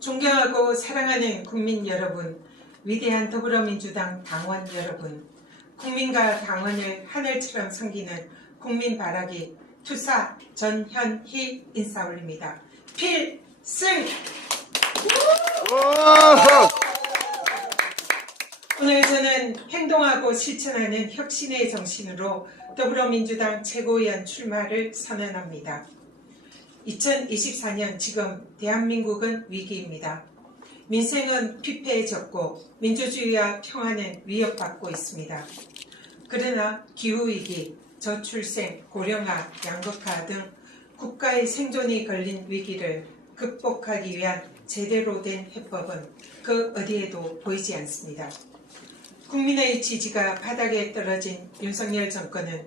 존경하고 사랑하는 국민 여러분, 위대한 더불어민주당 당원 여러분, 국민과 당원을 하늘처럼 섬기는 국민 바라기 투사 전현희 인사 올립니다. 필승! 오늘 저는 행동하고 실천하는 혁신의 정신으로 더불어민주당 최고위원 출마를 선언합니다. 2024년 지금 대한민국은 위기입니다. 민생은 피폐해졌고 민주주의와 평화는 위협받고 있습니다. 그러나 기후위기, 저출생, 고령화, 양극화 등 국가의 생존이 걸린 위기를 극복하기 위한 제대로 된 해법은 그 어디에도 보이지 않습니다. 국민의 지지가 바닥에 떨어진 윤석열 정권은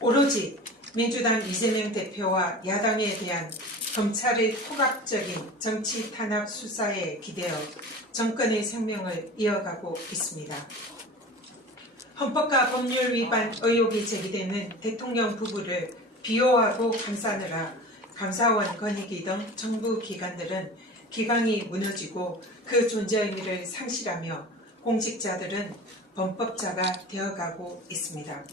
오로지 민주당 이재명 대표와 야당에 대한 검찰의 포괄적인 정치 탄압 수사에 기대어 정권의 생명을 이어가고 있습니다. 헌법과 법률 위반 의혹이 제기되는 대통령 부부를 비호하고 감싸느라 감사원 건의기 등 정부 기관들은 기강이 무너지고 그 존재 의미를 상실하며 공직자들은 범법자가 되어가고 있습니다.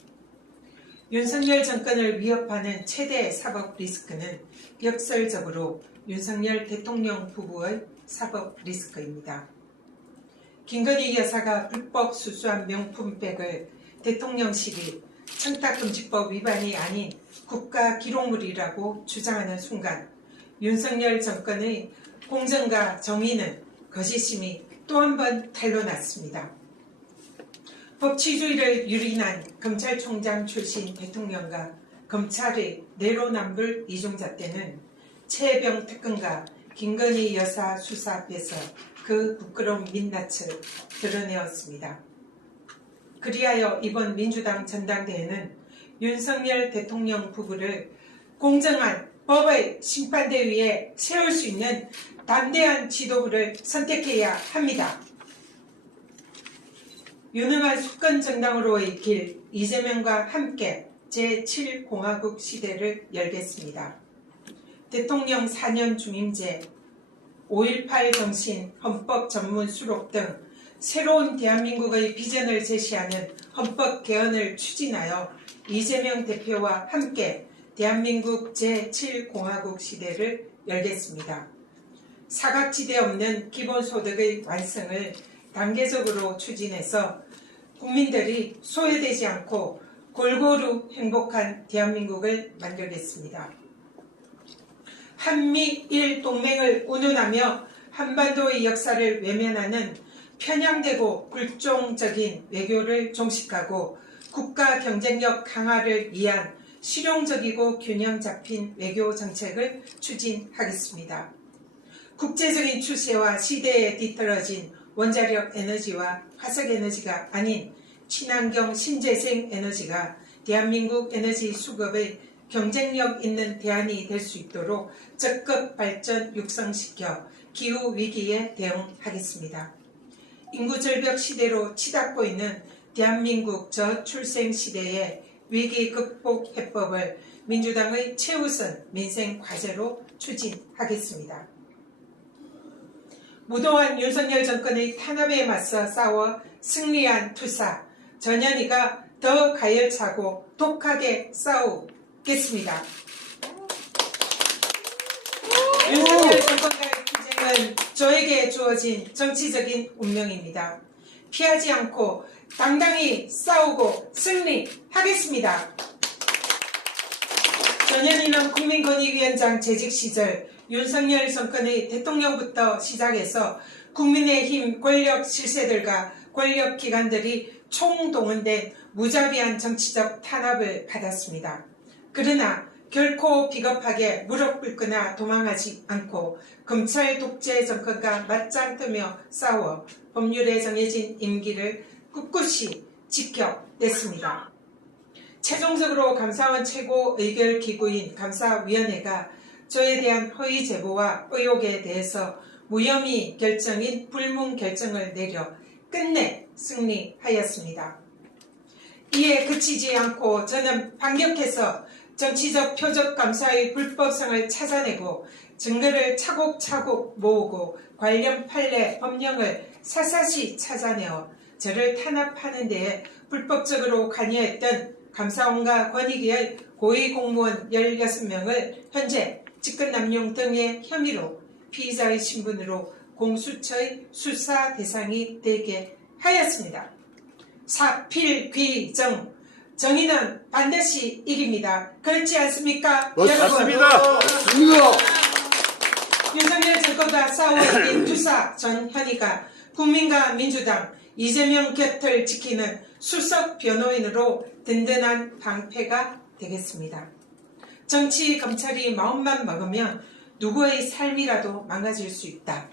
윤석열 정권을 위협하는 최대 사법 리스크는 역설적으로 윤석열 대통령 부부의 사법 리스크입니다. 김건희 여사가 불법 수수한 명품백을 대통령실이 청탁금지법 위반이 아닌 국가기록물이라고 주장하는 순간 윤석열 정권의 공정과 정의는 거짓임이 또 한 번 탄로났습니다. 법치주의를 유린한 검찰총장 출신 대통령과 검찰의 내로남불 이중자 때는 최병 특검과 김건희 여사 수사 앞에서 그 부끄러운 민낯을 드러내었습니다. 그리하여 이번 민주당 전당대회는 윤석열 대통령 부부를 공정한 법의 심판대 위에 세울 수 있는 담대한 지도부를 선택해야 합니다. 유능한 수권정당으로의 길, 이재명과 함께 제7공화국 시대를 열겠습니다. 대통령 4년 중임제, 5.18 정신, 헌법 전문 수록 등 새로운 대한민국의 비전을 제시하는 헌법 개헌을 추진하여 이재명 대표와 함께 대한민국 제7공화국 시대를 열겠습니다. 사각지대 없는 기본소득의 완성을 단계적으로 추진해서 국민들이 소외되지 않고 골고루 행복한 대한민국을 만들겠습니다. 한미일 동맹을 운운하며 한반도의 역사를 외면하는 편향되고 굴종적인 외교를 종식하고 국가 경쟁력 강화를 위한 실용적이고 균형 잡힌 외교 정책을 추진하겠습니다. 국제적인 추세와 시대에 뒤떨어진 원자력 에너지와 화석 에너지가 아닌 친환경 신재생 에너지가 대한민국 에너지 수급의 경쟁력 있는 대안이 될 수 있도록 적극 발전 육성시켜 기후 위기에 대응하겠습니다. 인구 절벽 시대로 치닫고 있는 대한민국 저출생 시대의 위기 극복 해법을 민주당의 최우선 민생 과제로 추진하겠습니다. 무도한 윤석열 정권의 탄압에 맞서 싸워 승리한 투사 전현희가 더 가열차고 독하게 싸우겠습니다. 윤석열 정권과의 투쟁은 저에게 주어진 정치적인 운명입니다. 피하지 않고 당당히 싸우고 승리하겠습니다. 전현희는 국민권익위원장 재직 시절 윤석열 정권의 대통령부터 시작해서 국민의힘 권력 실세들과 권력 기관들이 총동원된 무자비한 정치적 탄압을 받았습니다. 그러나 결코 비겁하게 무릎 꿇거나 도망하지 않고 검찰 독재 정권과 맞짱 뜨며 싸워 법률에 정해진 임기를 꿋꿋이 지켜냈습니다. 최종적으로 감사원 최고 의결기구인 감사위원회가 저에 대한 허위 제보와 의혹에 대해서 무혐의 결정인 불문 결정을 내려 끝내 승리하였습니다. 이에 그치지 않고 저는 반격해서 정치적 표적 감사의 불법성을 찾아내고 증거를 차곡차곡 모으고 관련 판례 법령을 사사시 찾아내어 저를 탄압하는 데에 불법적으로 관여했던 감사원과 권익위의 고위공무원 16명을 현재 직권남용 등의 혐의로 피의자의 신분으로 공수처의 수사 대상이 되게 하였습니다. 사필귀정, 정의는 반드시 이깁니다. 그렇지 않습니까? 맞습니다. 윤석열 정권과 싸워 이긴 투사 전 현이가 국민과 민주당, 이재명 곁을 지키는 수석 변호인으로 든든한 방패가 되겠습니다. 정치, 검찰이 마음만 먹으면 누구의 삶이라도 망가질 수 있다.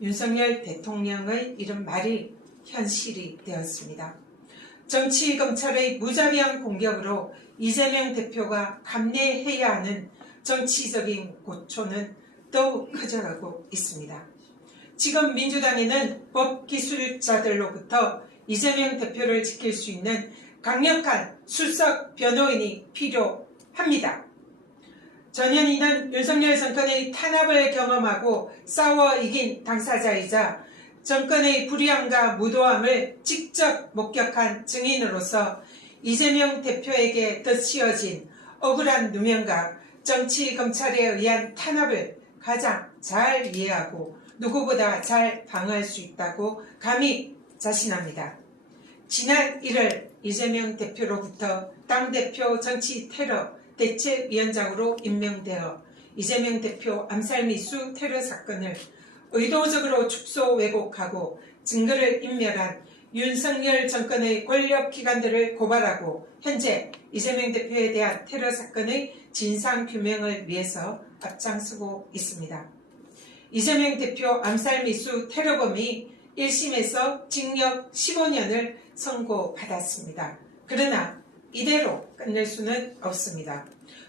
윤석열 대통령의 이런 말이 현실이 되었습니다. 정치, 검찰의 무자비한 공격으로 이재명 대표가 감내해야 하는 정치적인 고초는 더욱 커져가고 있습니다. 지금 민주당에는 법기술자들로부터 이재명 대표를 지킬 수 있는 강력한 수석 변호인이 필요합니다. 전현희는 윤석열 정권의 탄압을 경험하고 싸워 이긴 당사자이자 정권의 불의함과 무도함을 직접 목격한 증인으로서 이재명 대표에게 덧씌워진 억울한 누명과 정치 검찰에 의한 탄압을 가장 잘 이해하고 누구보다 잘 방어할 수 있다고 감히 자신합니다. 지난 1월 이재명 대표로부터 당대표 정치 테러 대책위원장으로 임명되어 이재명 대표 암살미수 테러 사건을 의도적으로 축소 왜곡하고 증거를 인멸한 윤석열 정권의 권력기관들을 고발하고 현재 이재명 대표에 대한 테러 사건의 진상규명을 위해서 앞장서고 있습니다. 이재명 대표 암살미수 테러범이 1심에서 징역 15년을 선고받았습니다. 그러나 이대로 끝낼 수는 없습니다.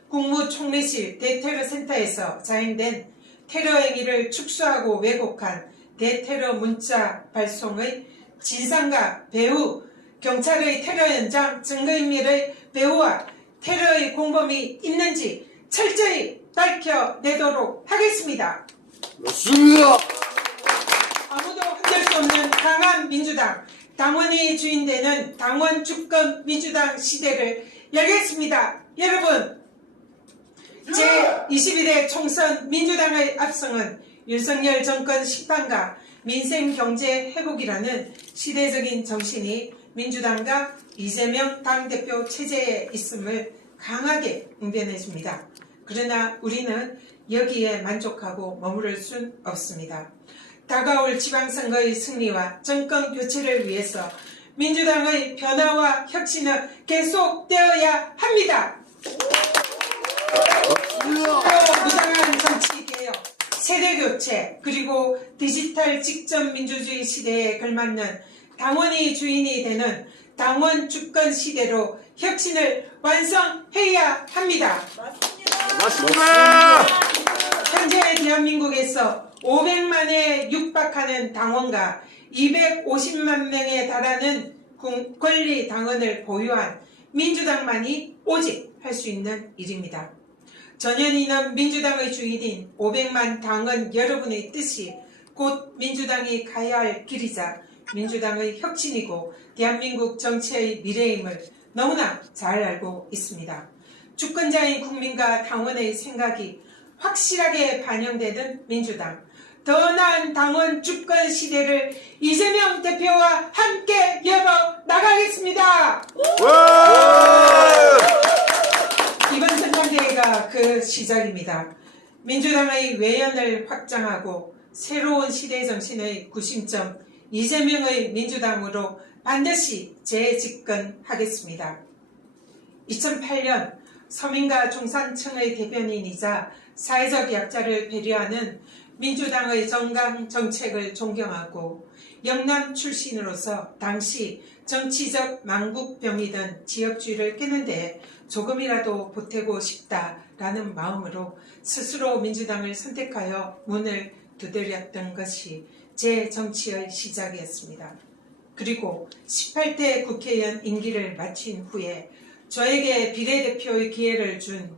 국무총리실 대테러센터에서 자행된 테러 행위를 축소하고 왜곡한 대테러 문자 발송의 진상과 배후, 경찰의 테러 현장 증거인멸의 배후와 테러의 공범이 있는지 철저히 밝혀내도록 하겠습니다. 맞습니다. 아무도 흔들 수 없는 강한 민주당, 당원이 주인되는 당원 주권 민주당 시대를 열겠습니다. 여러분, 제21대 총선 민주당의 압승은 윤석열 정권 식단과 민생 경제 회복이라는 시대적인 정신이 민주당과 이재명 당대표 체제에 있음을 강하게 웅변해줍니다. 그러나 우리는 여기에 만족하고 머무를 순 없습니다. 다가올 지방선거의 승리와 정권 교체를 위해서 민주당의 변화와 혁신은 계속되어야 합니다. 무장한 정치개혁, 세대교체, 그리고 디지털 직접 민주주의 시대에 걸맞는 당원이 주인이 되는 당원 주권 시대로 혁신을 완성해야 합니다. 맞습니다. 현재 대한민국에서 500만에 육박하는 당원과 250만 명에 달하는 권리 당원을 보유한 민주당만이 오직 할 수 있는 일입니다. 전현희는 민주당의 주인인 500만 당원 여러분의 뜻이 곧 민주당이 가야 할 길이자 민주당의 혁신이고 대한민국 정치의 미래임을 너무나 잘 알고 있습니다. 주권자인 국민과 당원의 생각이 확실하게 반영되는 민주당, 더 나은 당원 주권 시대를 이재명 대표와 함께 열어 나가겠습니다. 이번 전당대회가 그 시작입니다. 민주당의 외연을 확장하고 새로운 시대 정신의 구심점 이재명의 민주당으로 반드시 재집권하겠습니다. 2008년 서민과 중산층의 대변인이자 사회적 약자를 배려하는 민주당의 정강 정책을 존경하고 영남 출신으로서 당시 정치적 망국병이던 지역주의를 깨는 데 조금이라도 보태고 싶다라는 마음으로 스스로 민주당을 선택하여 문을 두드렸던 것이 제 정치의 시작이었습니다. 그리고 18대 국회의원 임기를 마친 후에 저에게 비례대표의 기회를 준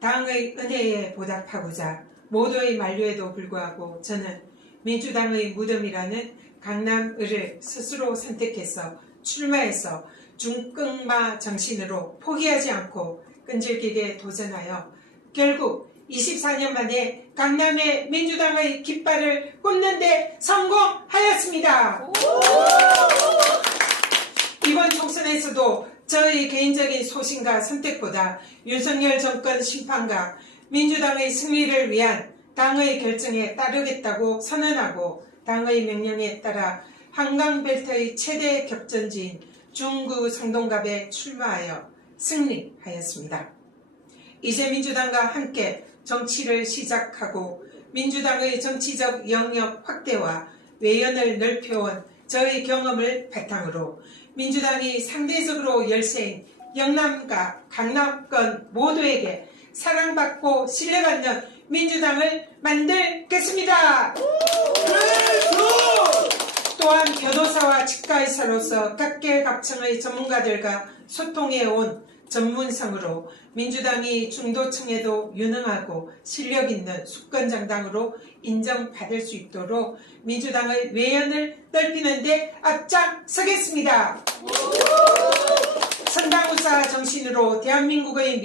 당의 은혜에 보답하고자 모두의 만류에도 불구하고 저는 민주당의 무덤이라는 강남을을 스스로 선택해서 출마해서 중끝마 정신으로 포기하지 않고 끈질기게 도전하여 결국 24년 만에 강남의 민주당의 깃발을 꽂는 데 성공하였습니다. 이번 총선에서도 저의 개인적인 소신과 선택보다 윤석열 정권 심판과 민주당의 승리를 위한 당의 결정에 따르겠다고 선언하고 당의 명령에 따라 한강벨트의 최대 격전지인 중구 성동갑에 출마하여 승리하였습니다. 이제 민주당과 함께 정치를 시작하고 민주당의 정치적 영역 확대와 외연을 넓혀온 저의 경험을 바탕으로 민주당이 상대적으로 열세인 영남과 강남권 모두에게 사랑받고 신뢰받는 민주당을 만들겠습니다. 또한 변호사와 치과의사로서 각계각층의 전문가들과 소통해온 전문성으로 민주당이 중도층에도 유능하고 실력있는 수권정당으로 인정받을 수 있도록 민주당의 외연을 넓히는 데 앞장서겠습니다. 선당우사 정신으로 대한민국의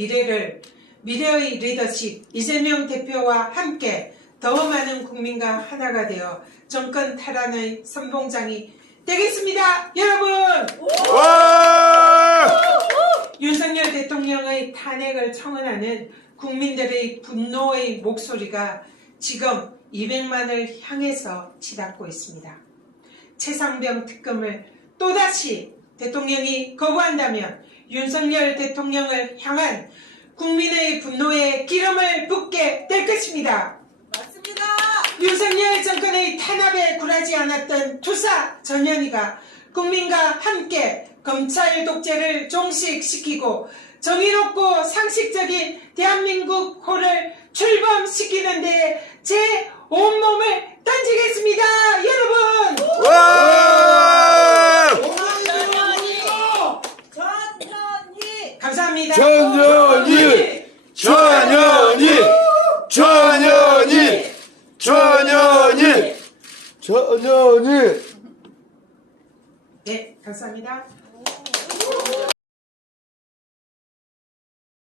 미래의 리더십 이재명 대표와 함께 더 많은 국민과 하나가 되어 정권 탈환의 선봉장이 되겠습니다. 여러분! 와! 윤석열 대통령의 탄핵을 청원하는 국민들의 분노의 목소리가 지금 200만을 향해서 치닫고 있습니다. 최상병 특검을 또다시 대통령이 거부한다면 윤석열 대통령을 향한 국민의 분노에 기름을 붓게 될 것입니다. 맞습니다. 윤석열 정권의 탄압에 굴하지 않았던 투사 전현희가 국민과 함께 검찰 독재를 종식시키고 정의롭고 상식적인 대한민국 호를 출범시키는 데 제 온몸을 던지겠습니다. 여러분! 와! 전현희 감사합니다. 전현희! 전현희! 전현희! 전현희! 전현희! 네, 감사합니다.